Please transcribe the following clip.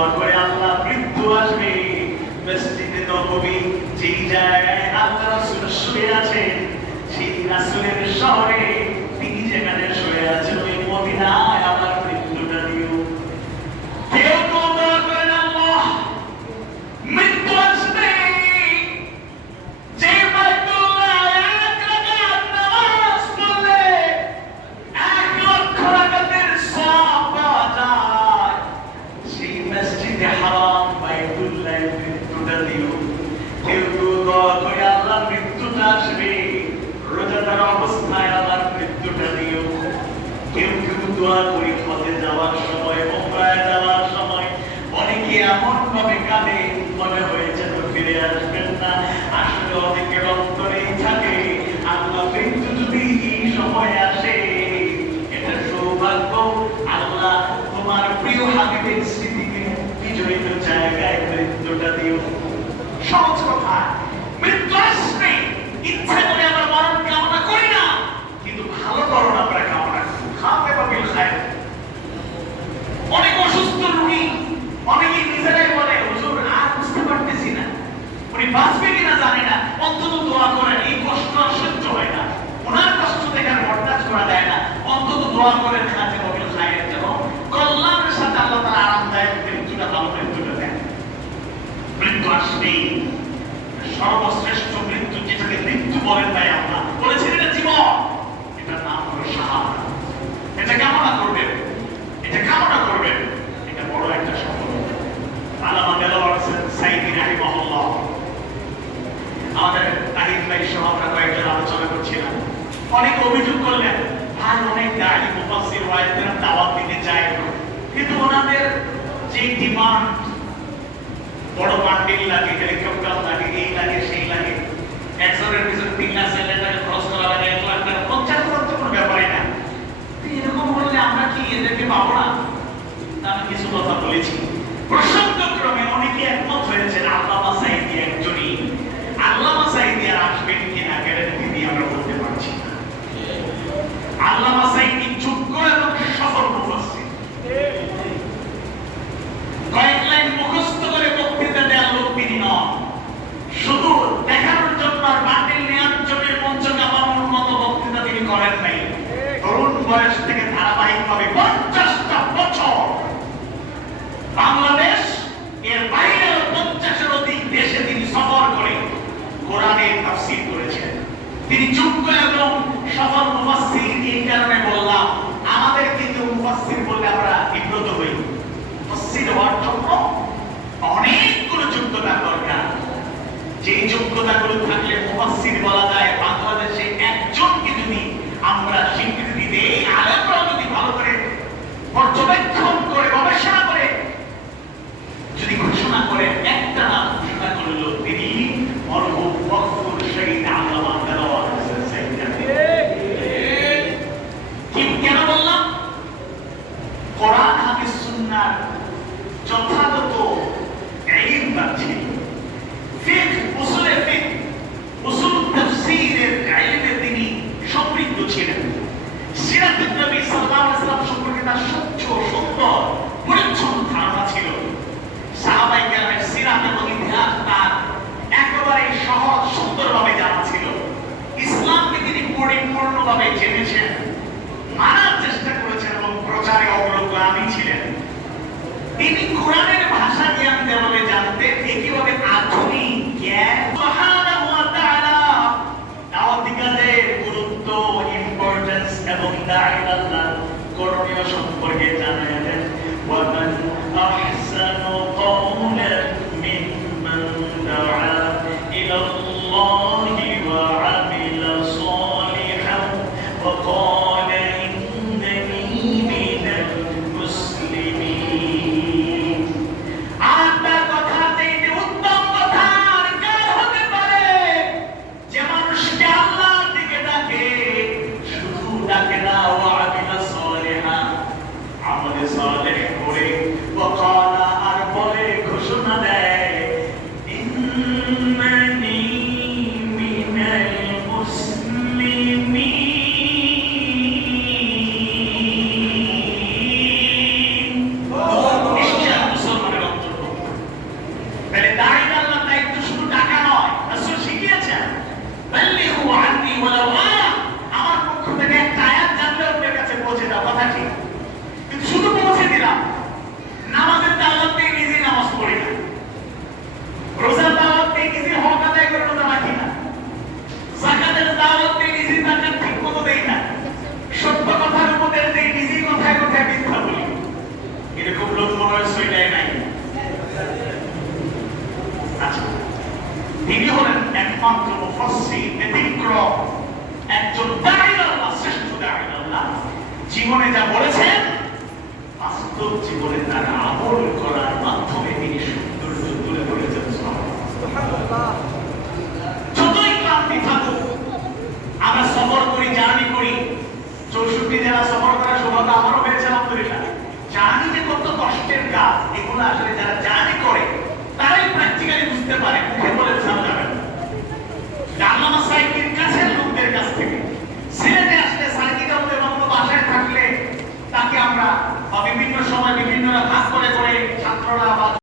দোয়া করে আল্লাহ মৃত্যু আসবে মসজিদে নববী যেই জায়গায় আল্লাহ রাসূল শুয়ে আছেন সেই রাসূলের শহরে তিনি যেখানে শুয়ে আছেন ওই মদিনায় আমার মৃত্যুটা দিও। কেউ তো দোয়া করেন আল্লাহ মৃত্যু আসবে যে বাইতুল্লাহ এক রাকাত নামাজ পড়লে 1 লক্ষ রাকাতের সওয়াব পাওয়া যায় সেই মসজিদে হারাম বাইতুল্লাহ মৃত্যুটা দিও। কেউ তো দোয়া করে আল্লাহ মৃত্যুটা আসবে রোজাদার অবস্থায় আল্লাহ মৃত্যুটা দিও। কেউ কেউ দোয়া করে হজে যাওয়ার সময় উমরায় যাওয়ার সময় অনেকে এমন ভাবে কাঁদে মনে হয়েছে তো ফিরে আসবেন না। আসলে অনেকের অন্তরেই থাকে আল্লাহ মৃত্যু যদি এই সময় আসে এটা সৌভাগ্য, আল্লাহ তোমার প্রিয় হাবিবের স্মৃতিকে বিজড়িত জায়গায় মৃত্যুটা দিও। সহজ কথা, মৃত্যু আসবে ইচ্ছা করে আমরা মরণ কামনা করি না, কিন্তু ভালো মরণ আমরা কামনা করি। খাতে বা বিল খায়। অনেক অসুস্থ রোগী অনেকেই নিজেরাই বলে হুজুর আর বুঝতে পারতেছি না উনি বাঁচবে কিনা জানি না, অন্তত দোয়া করেন, এই কষ্ট আর সহ্য হয় না, ওনার কষ্ট দেখার বরদাস্ত করা যায় না, অন্তত দোয়া করেন খাতে বা বিল খায়ের যেন কল্যাণের সাথে আল্লাহ তাআলা আরামদায়ক মৃত্যুটা ভালো মৃত্যুটা দেন। মৃত্যু আসবেই, সর্বশ্রেষ্ঠ মৃত্যু যেটাকে মৃত্যু বলেন তাই আল্লাহ বলেছেন এটা জীবন, এটার নাম হলো শাহাদাত। এটা কামনা করবেন, এটা কামনা করবেন, এটা বড় একটা সফলতা। আল্লামা দেলোয়ার হোসেন সাইদি রাহিমাহুল্লাহ আমাদের তাহিদ ভাই সহ আমরা কয়েকজন আলোচনা করছিলাম, অনেক অভিযোগ করলেন ভাই অনেক দায়ী মুফাসসির ওয়াইজদের দাওয়াত দিতে চায় কিন্তু ওনাদের যে ডিমান্ড বড় বান্ডিল লাগে, হেলিকপ্টার লাগে, এই লাগে সেই লাগে, একজনের পিছনে 3 লাখ 4 লাখ টাকা খরচ করা লাগে, 1 লাখ টাকা খরচ করার তো কোনো ব্যাপারই না। এরকম বললে আমরা কি এদেরকে পাবো না? আমি কিছু কথা বলেছি, প্রসঙ্গক্রমে অনেকে একমত হয়েছেন আল্লামা সাঈদী একজনই। আল্লামা সাঈদী আর আসবেন কিনা গ্যারান্টি দিয়ে আমরা বলতে পারছি না। আল্লামা সাঈদী যোগ্য এবং সফল মুফাসসির, কয়েক লাইন মুখস্থ করে বক্তৃতা দেওয়ার লোক তিনি নন, শুধু দেখানোর জন্য আর বান্ডিল নেওয়ার জন্য মঞ্চ কাঁপানোর মতো বক্তৃতা তিনি করেন নাই। তরুণ বয়স থেকে ধারাবাহিকভাবে 50টা বছর বাংলাদেশ এর বাইরে 50-এর অধিক দেশে তিনি সফর করে কোরআনের তাফসীর করেছেন। তিনি যোগ্য এবং সফল মুফাসসির। এই কারণে বললাম আমাদের কিন্তু মুফাসসির বললে আমরা বিব্রত হই। মুফাসসির হওয়ার জন্য অনেকগুলো যোগ্যতা দরকার, যে যোগ্যতাগুলো থাকলে মুফাসসির বলা যায়। বাংলাদেশে একজনকে যদি আমরা স্বীকৃতি দেই, আলেমরা যদি ভালো করে পর্যবেক্ষণ করে গবেষণা করে যদি ঘোষণা করে, একটা নাম ঘোষণা করল, তিনি মরহুম বখতুর শহীদ আল্লামা দেলোয়ার হোসেন সাঈদী। কেন বললাম? কোরআন হাদিস সুন্নাহর যথাযথ ইলম আছে, ফিকহ, উসুলে ফিকহ, উসুল তাফসীরের ইলমে তিনি সমৃদ্ধ ছিলেন। সিরাতুন নবী সাল্লাল্লাহু আলাইহি ওয়াসাল্লাম সম্পর্কে তার স্বচ্ছ, সুন্দর, পরিচ্ছন্ন ধারণা ছিল। সাহাবায়ে কেরামের সিরাত এবং ইতিহাস তার একেবারে সহজ সুন্দরভাবে জানা ছিল। ইসলামকে তিনি পরিপূর্ণভাবে জেনেছেন, মানার চেষ্টা করেছেন এবং প্রচারে অগ্রগামী ছিলেন। তিনি কোরআনের ভাষা জ্ঞান যেভাবে জানতেন, একইভাবে আধুনিক জ্ঞান সুবহানাহু ওয়া তাআলা দাওয়াতি কাজের গুরুত্ব, ইম্পর্টেন্স এবং দাঈয়াল্লাহ করণীয় সম্পর্কে জানালেন। ওয়া মান আহসানু কওলান মিম্মান দাআ ইলাল্লাহি ওয়া আমিলা সালিহান ওয়া ক্বালা ইন্নানি মিনাল মুসলিমিন। আপনার কথা চাইতে উত্তম কথা আর কার হতে পারে যে মানুষকে আল্লাহর দিকে ডাকে, শুধু ডাকে না, ওয়া আমিলা সালিহান, আমলে সালেহ করে, ওয়া ক্বালা আর বলে, ঘোষণা দেয়, ইন্নানি মিনাল মুসলিমিন। নিশ্চয় মুসলমানের জীবনে যা বলেছেন বাস্তব জীবনে তার আমল করার মাধ্যমে তিনি সৌন্দর্য তুলে ধরেছেন। যতই ক্লান্তি থাকুক, আমরা সফর করি, জার্নি করি, 64 জেলা সফর করার সৌভাগ্য আমারও হয়েছে আলহামদুলিল্লাহ। জার্নি যে কত কষ্টের কাজ এগুলো আসলে